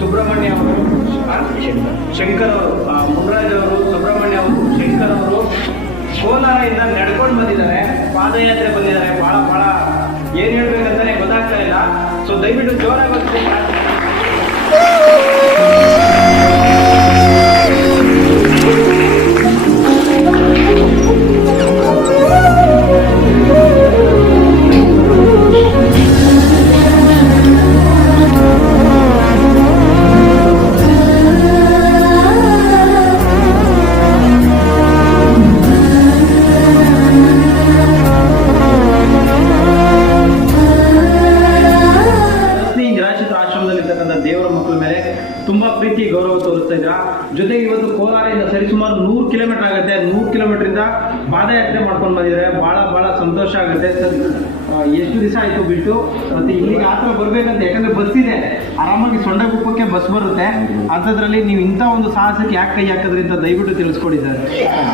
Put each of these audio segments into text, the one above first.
ಸುಬ್ರಹ್ಮಣ್ಯ ಅವರು ಶಂಕರ್ ಶಂಕರ್ ಮುನ್ರಾಜ್ ಅವರು, ಸುಬ್ರಹ್ಮಣ್ಯ ಅವರು, ಶಂಕರ್ ಅವರು ಕೋಲಾರದಿಂದ ನಡ್ಕೊಂಡು ಬಂದಿದ್ದಾರೆ. ಪಾದಯಾತ್ರೆ ಬಂದಿದ್ದಾರೆ. ಬಹಳ ಬಹಳ ಏನ್ ಹೇಳ್ಬೇಕಂತಾನೆ ಗೊತ್ತಾಗ್ತಾ ಇಲ್ಲ. ಸೊ ದಯವಿಟ್ಟು ಜೋರಾಗಿ ಪಾದಯಾತ್ರೆ ಮಾಡ್ಕೊಂಡು ಬಂದಿದ್ದಾರೆ. ಭಾಳ ಸಂತೋಷ ಆಗುತ್ತೆ. ಸರ್ ಎಷ್ಟು ದಿವಸ ಆಯಿತು ಬಿಟ್ಟು? ಮತ್ತೆ ಇಲ್ಲಿಗೆ ಆ ಥರ ಬರ್ಬೇಕಂತ ಯಾಕಂದ್ರೆ ಬಸ್ ಇದೆ. ಆರಾಮಾಗಿ ಸೊಂಡಗುಪ್ಪಕ್ಕೆ ಬಸ್ ಬರುತ್ತೆ. ಅಂಥದ್ರಲ್ಲಿ ನೀವು ಇಂಥ ಒಂದು ಸಾಹಸಕ್ಕೆ ಯಾಕೆ ಕೈ ಹಾಕಿದ್ರಿ ಅಂತ ದಯವಿಟ್ಟು ತಿಳಿಸ್ಕೊಡಿ ಸರ್.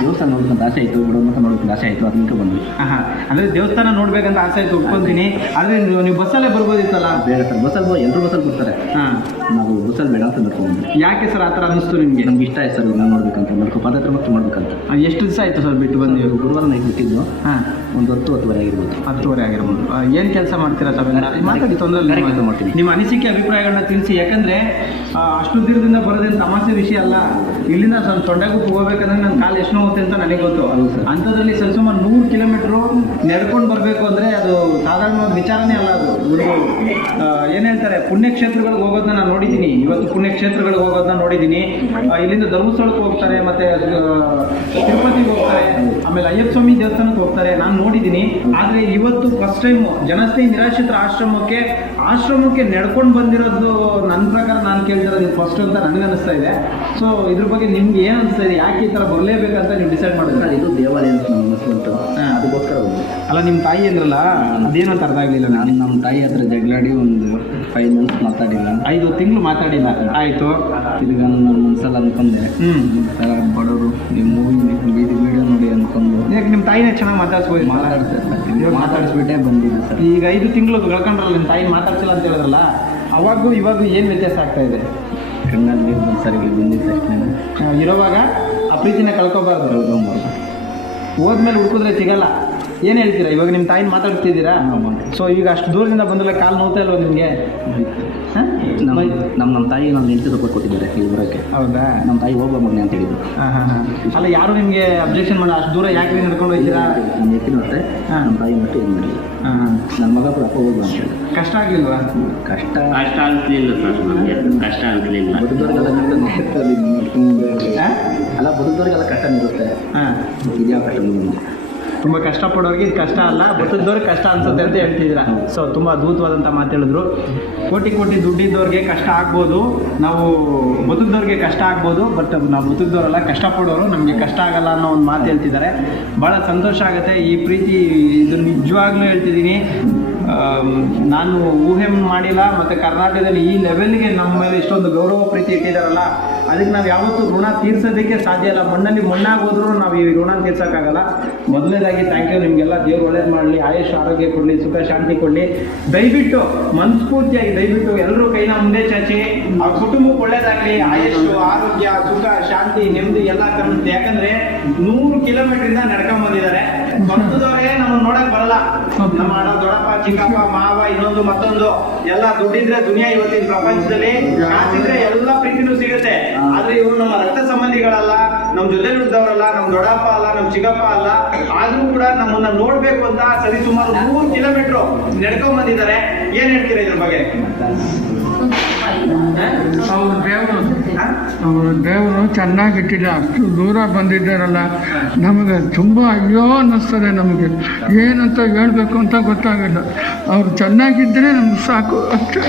ದೇವಸ್ಥಾನ ನೋಡ್ಕೊಂಡು ಆಸೆ ಆಯಿತು ಬಿಡೋದಕ್ಕೆ ನೋಡ್ಕೊಂಡು ಆಸೆ ಆಯಿತು ಅದಕ್ಕೆ ಬಂದ್ವಿ. ಹಾಂ ಅಂದ್ರೆ ದೇವಸ್ಥಾನ ನೋಡ್ಬೇಕಂತ ಆಸೆ ಆಯ್ತು ಒಪ್ಕೊಂತೀನಿ. ಆದರೆ ನೀವು ನೀವು ಬಸ್ಸಲ್ಲೇ ಬರ್ಬೋದಿತ್ತಲ್ಲ? ಬೇಡ ಸರ್ ಬಸ್ಸಲ್ಲಿ ಎಲ್ಲರೂ ಬಸ್ಸಲ್ಲಿ ಬರ್ತಾರೆ. ಹಾಂ. ನಾವು ಬಸ್ಸಲ್ಲಿ ಬೇಡ ಅಂತ ನಡ್ಕೊಂಡು ಯಾಕೆ ಸರ್ ಆ ಥರ ಅನಿಸ್ತು ನಿಮಗೆ? ನಮ್ಗೆ ಇಷ್ಟ ಆಯ್ತು ಸರ್ ನಾನು ನೋಡ್ಬೇಕಂತ ನೋಡ್ಕೊ ಪಾದಯಾತ್ರೆ ಮತ್ತೆ ಮಾಡ್ಬೇಕಂತ ಎಷ್ಟು ದಿವಸ ಆಯಿತು ಸರ್ ಬಿಟ್ಟು ಬಂದು? ಗುರುವಾರ ನೈಟ್ ಬಿಟ್ಟಿದ್ದು. ಹಾಂ. ಒಂದು ಹತ್ತು ಹತ್ತುವರೆ ಆಗಿರ್ಬೋದು. ಹತ್ತುವರೆ ಆಗಿರ್ಬೋದು. ಏನು ಕೆಲಸ ಮಾಡ್ತೀರಾ ತಾವೆಲ್ಲ? ಮಾತಾಡಿ ತೊಂದರೆ ಮಾಡ್ತೀನಿ. ನಿಮ್ಮ ಅನಿಸಿಕೆ ಅಭಿಪ್ರಾಯಗಳನ್ನ ತಿಳಿಸಿ. ಯಾಕಂದ್ರೆ ಅಷ್ಟು ದಿನದಿಂದ ಬರೋದೇನು ತಮಾಷೆ ವಿಷಯ ಅಲ್ಲ. ಇಲ್ಲಿಂದ ಸ್ವಲ್ಪ ತೊಂಡೆಗುಪ್ಪು ಹೋಗ್ಬೇಕಂದ್ರೆ ನನ್ನ ಕಾಲು ಎಷ್ಟು ನೋವುತ್ತೆ ಅಂತ ನನಗೆ ಗೊತ್ತು. ಅದು ಸರ್. ಅಂಥದ್ರಲ್ಲಿ ಸ್ವಲ್ಪ ಸುಮಾರು ನೂರು ಕಿಲೋಮೀಟ್ರು ನಡ್ಕೊಂಡು ಬರಬೇಕು ಅಂದರೆ ಅದು ಸಾಧಾರಣವಾದ ವಿಚಾರನೇ ಅಲ್ಲ ಅದು. ಏನು ಹೇಳ್ತಾರೆ? ಪುಣ್ಯಕ್ಷೇತ್ರಗಳಿಗೆ ಹೋಗೋದನ್ನ ನಾನು ನೋಡಿದ್ದೀನಿ. ಇವತ್ತು ಪುಣ್ಯಕ್ಷೇತ್ರಗಳಿಗೆ ಹೋಗೋದನ್ನ ನೋಡಿದ್ದೀನಿ. ಇಲ್ಲಿಂದ ಧರ್ಮಸ್ಥಳಕ್ಕೆ ಹೋಗ್ತಾರೆ ಮತ್ತು ತಿರುಪತಿಗೆ ಹೋಗ್ತಾರೆ. ಆಮೇಲೆ ಅಯ್ಯಪ್ಪ ಸ್ವಾಮಿ ದೇವಸ್ಥಾನಕ್ಕೆ ಹೋಗ್ತಾರೆ. ನಾನು ನೋಡಿದ್ದೀನಿ. ಆದರೆ ಇವತ್ತು ಫಸ್ಟ್ ಟೈಮ್ ಜನಸ್ನೇಹಿ ನಿರಾಶ್ರಿತರ ಆಶ್ರಮಕ್ಕೆ ಆಶ್ರಮಕ್ಕೆ ನಡ್ಕೊಂಡು ಬಂದಿರೋದು ನನ್ನ ಕೇಳ್ತಿರೋದು ಇದು ಫಸ್ಟ್ ಅಂತ ನನಗೆ ಅನಿಸ್ತಾ ಇದೆ. ಸೊ ಇದ್ರ ಬಗ್ಗೆ ನಿಮ್ಗೆ ಏನು ಅನಿಸ್ತಾ ಇದೆ? ಯಾಕೆ ಈ ಥರ ಬರಲೇಬೇಕಂತ ನೀವು ಡಿಸೈಡ್ ಮಾಡಿದ್ರೆ? ಇದು ದೇವಾಲಯ ಅಂತ ನಮ್ಮ ಮನಸ್ಸು ಅದಕ್ಕೋಸ್ಕರ ಅಲ್ಲ ನಿಮ್ಮ ತಾಯಿ ಅಂದ್ರಲ್ಲ ಅದೇನು ಅಂತ ಅರ್ಥ ಆಗಲಿಲ್ಲ ನಾನು ನಾನು ನಮ್ಮ ತಾಯಿ ಹತ್ರ ಜಗಳಾಡಿ ಒಂದು ಫೈವ್ ಮಂತ್ಸ್ ಮಾತಾಡಿಲ್ಲ. ಐದು ತಿಂಗಳು ಮಾತಾಡಿಲ್ಲ. ಆಯಿತು. ತಿರ್ಗಾ ನನ್ನ ಮನಸ್ಸಲ್ಲಿ ಅಂದ್ಕೊಂಡೆ ಹ್ಞೂ ಬಡವರು ನಿಮ್ಮ ಮೂವಿ ಬೀದಿ ವೀಡಿಯೋ ನೋಡಿ ಅಂದ್ಕೊಂಡು ಯಾಕೆ ನಿಮ್ಮ ತಾಯಿನೇ ಚೆನ್ನಾಗಿ ಮಾತಾಡ್ಸ್ಬೋದು? ಮಾತಾಡ್ತಾರೆ ಮಾತಾಡಿಸ್ಬಿಟ್ಟೆ ಬಂದಿದ್ದು ಸರ್. ಈಗ ಐದು ತಿಂಗಳು ಕಳ್ಕೊಂಡ್ರಲ್ಲ ನಿಮ್ಮ ತಾಯಿ ಮಾತಾಡ್ಸಿಲ್ಲ ಅಂತ ಹೇಳಿದ್ರಲ್ಲ? ಅವಾಗೂ ಇವಾಗ ಏನು ವ್ಯತ್ಯಾಸ ಆಗ್ತಾ ಇದೆ? ಕಣ್ಣಲ್ಲಿ ನೀರು ಬಂದು ಸರ್ ಇಲ್ಲಿ ಬಂದಿದ್ದ ತಕ್ಷಣ ಇರೋವಾಗ ಆ ಪ್ರೀತಿನ ಕಳ್ಕೊಬಾರ್ದು. ಕಳ್ಕೊಂಬರ್ದು ಹೋದ್ಮೇಲೆ ಹುಡ್ಕಿದ್ರೆ ಸಿಗಲ್ಲ. ಏನು ಹೇಳ್ತೀರಾ? ಇವಾಗ ನಿಮ್ಮ ತಾಯಿನ ಮಾತಾಡ್ತಿದ್ದೀರಾ. ಸೊ ಈಗ ಅಷ್ಟು ದೂರದಿಂದ ಬಂದಲ್ಲ ಕಾಲು ನೋತಾ ಇಲ್ವಾ ನಿಮಗೆ? ನಮ್ಮ ನಮ್ಮ ನಮ್ಮ ತಾಯಿ ನಮ್ಮ ಹೆಂಡತಿ ರೂಪಾಯಿ ಕೊಟ್ಟಿದ್ದಾರೆ ಇಲ್ಲಿ ಬರೋಕ್ಕೆ ಹೌದಾ? ನಮ್ಮ ತಾಯಿ ಹೋಗ್ಬಾ ಮೊನ್ನೆ ಅಂತ ಹೇಳಿದ್ರು. ಹಾಂ ಹಾಂ ಹಾಂ. ಅಲ್ಲ ಯಾರು ನಿಮಗೆ ಅಬ್ಜೆಕ್ಷನ್ ಮಾಡೋ ಅಷ್ಟು ದೂರ ಯಾಕೆ ನೀವು ನಡ್ಕೊಂಡು ಹೋಗಿದ್ದೀರಾ ನಮ್ಮ ಮತ್ತೆ ಹಾ. ನಮ್ಮ ತಾಯಿ ಮತ್ತೆ ಏನು ಮಾಡಿ ಹಾಂ ಹಾಂ. ನನ್ನ ಮಗ ಕೂಡ ಅಪ್ಪ ಹೋಗ್ಬಾ ಅಂತ ಹೇಳಿ ಕಷ್ಟ ಆಗಲಿಲ್ವಾ? ಕಷ್ಟ ಕಷ್ಟ ಆಗ್ತಿಲ್ಲ ಸರ್ ನಮಗೆ. ಕಷ್ಟ ಆಗಲಿಲ್ಲ. ಬದುಕದವ್ರಿಗೆಲ್ಲ ಅಲ್ಲ ಬದುಕದವ್ರಿಗೆಲ್ಲ ಕಷ್ಟ ಇರುತ್ತೆ ಹಾಂ. ಇದ್ಯಾವ ಕಷ್ಟ ನಿಮ್ಗೆ? ತುಂಬ ಕಷ್ಟಪಡೋರಿಗೆ ಇದು ಕಷ್ಟ ಅಲ್ಲ, ಬದುಕಿದವ್ರಿಗೆ ಕಷ್ಟ ಅನ್ಸುತ್ತೆ ಅಂತ ಹೇಳ್ತಿದ್ದೀರಾ. ಸೊ ತುಂಬ ಅದ್ಭುತವಾದಂಥ ಹೇಳಿದ್ರು. ಕೋಟಿ ಕೋಟಿ ದುಡ್ಡಿದ್ದವ್ರಿಗೆ ಕಷ್ಟ ಆಗ್ಬೋದು. ನಾವು ಬದುಕಿದವ್ರಿಗೆ ಕಷ್ಟ ಆಗ್ಬೋದು ಬಟ್ ನಾವು ಬದುಕಿದವರಲ್ಲ, ಕಷ್ಟಪಡೋರು, ನಮಗೆ ಕಷ್ಟ ಆಗಲ್ಲ ಅನ್ನೋ ಒಂದು ಮಾತು ಹೇಳ್ತಿದ್ದಾರೆ. ಭಾಳ ಸಂತೋಷ ಆಗುತ್ತೆ. ಈ ಪ್ರೀತಿ ಇದು ನಿಜವಾಗ್ಲೂ ಹೇಳ್ತಿದ್ದೀನಿ. ನಾನು ಊಹೆ ಮಾಡಿಲ್ಲ, ಮತ್ತು ಕರ್ನಾಟಕದಲ್ಲಿ ಈ ಲೆವೆಲ್ಗೆ ನಮ್ಮ ಮೇಲೆ ಇಷ್ಟೊಂದು ಗೌರವ, ಪ್ರೀತಿ ಇಟ್ಟಿದ್ದಾರಲ್ಲ ಅದಕ್ಕೆ ನಾವು ಯಾವತ್ತೂ ಋಣ ತೀರ್ಸೋದಕ್ಕೆ ಸಾಧ್ಯ ಇಲ್ಲ. ಮಣ್ಣಲ್ಲಿ ಮಣ್ಣಾಗೋದ್ರೂ ನಾವು ಈ ಋಣ ತೀರ್ಸೋಕ್ಕಾಗಲ್ಲ. ಮೊದಲನೇದಾಗಿ ಥ್ಯಾಂಕ್ ಯು ನಿಮಗೆಲ್ಲ. ದೇವ್ರು ಒಳ್ಳೇದು ಮಾಡಲಿ, ಆಯುಷ್, ಆರೋಗ್ಯ ಕೊಡಲಿ, ಸುಖ, ಶಾಂತಿ ಕೊಡಲಿ. ದಯವಿಟ್ಟು, ಮನಸ್ಫೂರ್ತಿಯಾಗಿ ದಯವಿಟ್ಟು ಎಲ್ಲರೂ ಕೈನ ಮುಂದೆ ಚಾಚಿ. ಆ ಕುಟುಂಬಕ್ಕೆ ಒಳ್ಳೇದಾಗಲಿ. ಆಯುಷ್, ಆರೋಗ್ಯ, ಸುಖ, ಶಾಂತಿ, ನೆಮ್ಮದಿ ಎಲ್ಲ ಕಾಣುತ್ತೆ ಯಾಕಂದ್ರೆ ನೂರು ಕಿಲೋಮೀಟರ್ ನಡ್ಕೊಂಡ್ ಬಂದಿದ್ದಾರೆ. ಭಕ್ತದವರೇ ನಮ್ಮನ್ನ ನೋಡಕ್ ಬರಲ್ಲ. ನಮ್ಮ ಅಣ್ಣ ದೊಡ್ಡಪ್ಪ, ಚಿಕ್ಕಪ್ಪ, ಮಾವ, ಇನ್ನೊಂದು ಮತ್ತೊಂದು. ಎಲ್ಲ ದುಡ್ಡಿದ್ರೆ ದುನಿಯಾ ಇವತ್ತಿನ ಪ್ರಪಂಚದಲ್ಲಿ ಕಾಸಿದ್ರೆ ಎಲ್ಲ ಪ್ರೀತಿನೂ ಸಿಗುತ್ತೆ ಆದ್ರೆ ಇವರು ನಮ್ಮ ರಕ್ತ ಸಂಬಂಧಿಗಳಲ್ಲ ನಮ್ ಜೊತೆ ನಮ್ಮ ನಮ್ ದೊಡ್ಡಪ್ಪ ಅಲ್ಲ ನಮ್ಮ ಚಿಕ್ಕಪ್ಪ ಅಲ್ಲ, ಆದ್ರೂ ಕೂಡ ನಮ್ಮನ್ನ ನೋಡ್ಬೇಕು ಅಂತ ಸರಿ ಸುಮಾರು ನೂರು ಕಿಲೋಮೀಟರ್ ನಡ್ಕೊಂಡ್ ಬಂದಿದ್ದಾರೆ. ಏನ್ ಹೇಳ್ತೀರಾ ಇದ್ರ ಬಗ್ಗೆ? ಅವ್ರ ದೇವರು ಅವ್ರ ದೇವರು ಚೆನ್ನಾಗಿಟ್ಟಿಲ್ಲ, ಅಷ್ಟು ದೂರ ಬಂದಿದ್ದಾರಲ್ಲ, ನಮಗೆ ತುಂಬ ಅಯ್ಯೋ ಅನ್ನಿಸ್ತದೆ ನಮಗೆ. ಏನಂತ ಹೇಳಬೇಕು ಅಂತ ಗೊತ್ತಾಗಲ್ಲ. ಅವ್ರು ಚೆನ್ನಾಗಿದ್ದರೆ ನಮ್ಗೆ ಸಾಕು. ಅಷ್ಟು.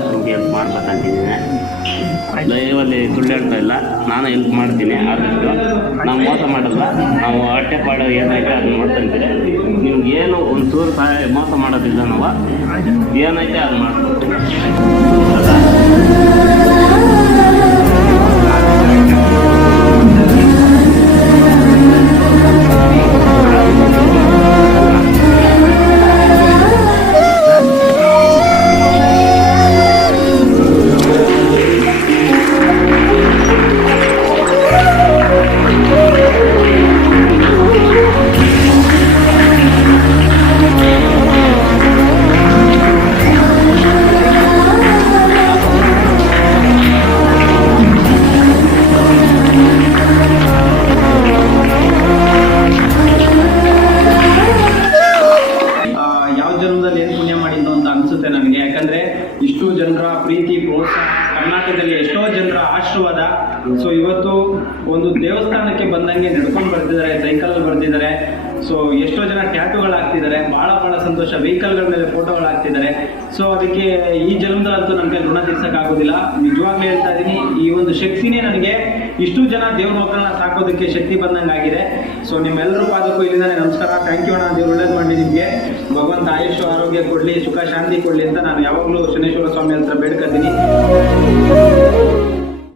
ಆಶ್ರಮಕ್ಕೆ ಹೆಲ್ಪ್ ಮಾಡ್ಬೇಕಂತಿದ್ದೀನಿ. ದಯವಲ್ಲಿ ಸುಳ್ಳು ಹೇಳ್ತಾ ಇಲ್ಲ. ನಾನು ಹೆಲ್ಪ್ ಮಾಡ್ತೀನಿ, ಆದಷ್ಟು ನಾವು ಮೋಸ ಮಾಡಲ್ಲ. ನಾವು ಹೊಟ್ಟೆಪಾಡು ಏನೈತೆ ಅದನ್ನ ನೋಡ್ಕೊಂತೀರಿ ನಿಮ್ಗೆ ಏನು ಒಂದು ಚೂರು ಸಹಾಯ ಮೋಸ ಮಾಡೋದಿಲ್ಲ ನಾವು. ಏನೈತೆ ಅದು ಮಾಡ್ಕೊಡ್ತೀವಿ. ದೇವಸ್ಥಾನಕ್ಕೆ ಬಂದಂಗೆ ನಡ್ಕೊಂಡು ಬರ್ತಿದ್ದಾರೆ, ಸೈಕಲ್ ಬರ್ತಿದ್ದಾರೆ. ಸೊ ಎಷ್ಟೋ ಜನ ಟ್ಯಾಟುಗಳು ಹಾಕ್ತಿದ್ದಾರೆ. ಬಹಳ ಬಹಳ ಸಂತೋಷ. ವೆಹಿಕಲ್ಗಳ ಮೇಲೆ ಫೋಟೋಗಳು ಹಾಕ್ತಿದ್ದಾರೆ. ಸೊ ಅದಕ್ಕೆ ಈ ಜನ್ಮದಲ್ಲಂತೂ ನನಗೆ ಋಣ ತೀರ್ಸಕ್ಕಾಗೋದಿಲ್ಲ ನಿಜವಾಗ್ಲೂ ಹೇಳ್ತಾ ಇದ್ದೀನಿ ಈ ಒಂದು ಶಕ್ತಿನೇ ನನಗೆ ಇಷ್ಟು ಜನ ದೇವ್ರ ಮಕ್ಕಳನ್ನ ಸಾಕೋದಕ್ಕೆ ಶಕ್ತಿ ಬಂದಂಗೆ ಆಗಿದೆ ಸೊ ನಿಮ್ಮೆಲ್ಲರೂ ಪಾದಕ್ಕೂ ಇಲ್ಲಿಂದಾನೆ ನಮಸ್ಕಾರ. ಥ್ಯಾಂಕ್ ಯು ಅಣ್ಣ. ದೇವ್ರು ಒಳ್ಳೇದು ಮಾಡಿ ನಿಮಗೆ. ಭಗವಂತ ಆಯುಷ್ ಆರೋಗ್ಯ ಕೊಡಲಿ, ಸುಖ, ಶಾಂತಿ ಕೊಡಲಿ ಅಂತ ನಾನು ಯಾವಾಗಲೂ ಶನೇಶ್ವರ ಸ್ವಾಮಿ ಹತ್ರ ಬೇಡ್ಕೊತೀನಿ.